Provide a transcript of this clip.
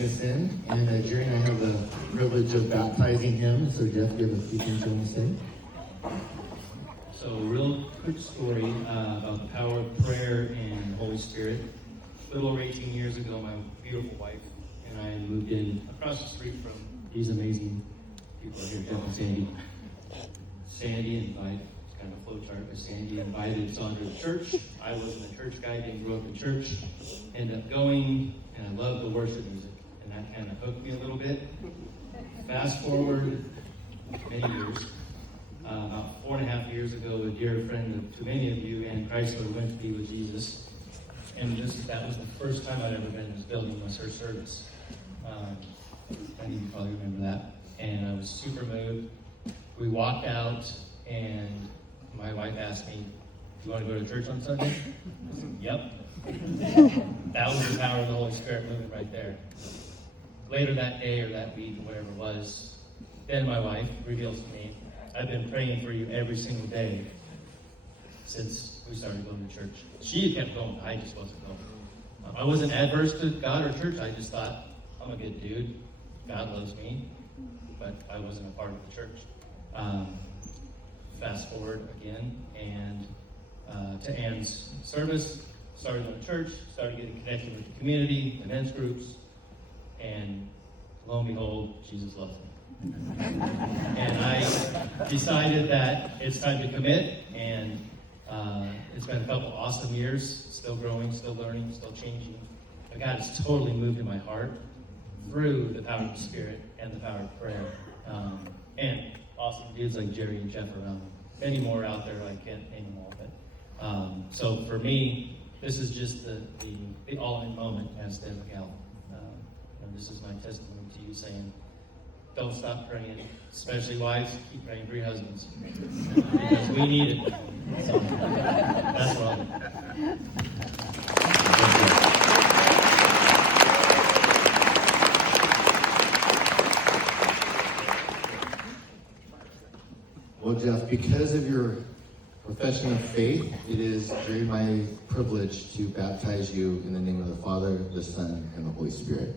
inviting us in, and Jerry and I have the privilege of baptizing him. So Jeff, do you have a few things you want to say? So, real quick story about the power of prayer and the Holy Spirit. A little over 18 years ago, my beautiful wife and I moved in across the street from these amazing people here, Jeff and Sandy. Sandy invited, it's kind of a flow chart, but Sandy invited us onto the church. I wasn't a church guy, didn't grow up in church. Ended up going, and I love the worship music, and that kind of hooked me a little bit. Fast forward many years. About 4.5 years ago, a dear friend to many of you, Ann Chrysler, went to be with Jesus. And that was the first time I'd ever been in this building, was her service. I think you probably remember that. And I was super moved. We walked out, and my wife asked me, "Do you want to go to church on Sunday?" I said, "Yep." That was the power of the Holy Spirit moving right there. Later that day or that week or whatever it was, then my wife reveals to me, "I've been praying for you every single day since we started going to church." She kept going. I just wasn't going. I wasn't adverse to God or church. I just thought, I'm a good dude. God loves me. But I wasn't a part of the church. Fast forward again, and to Ann's service, started going to church, started getting connected with the community, the men's groups, and lo and behold, Jesus loves me. And I decided that it's time to commit, and it's been a couple awesome years, still growing, still learning, still changing. But God has totally moved in my heart through the power of the Spirit and the power of prayer. And awesome dudes like Jerry and Jeff around. Many more out there, I can't name them all. But so for me, this is just the all-in moment as Deb McGowan. And this is my testimony to you saying, don't stop praying, especially wives. Keep praying for your husbands because we need it. So that's what I'll do. Well, Jeff, because of your profession of faith, it is very my privilege to baptize you in the name of the Father, the Son, and the Holy Spirit.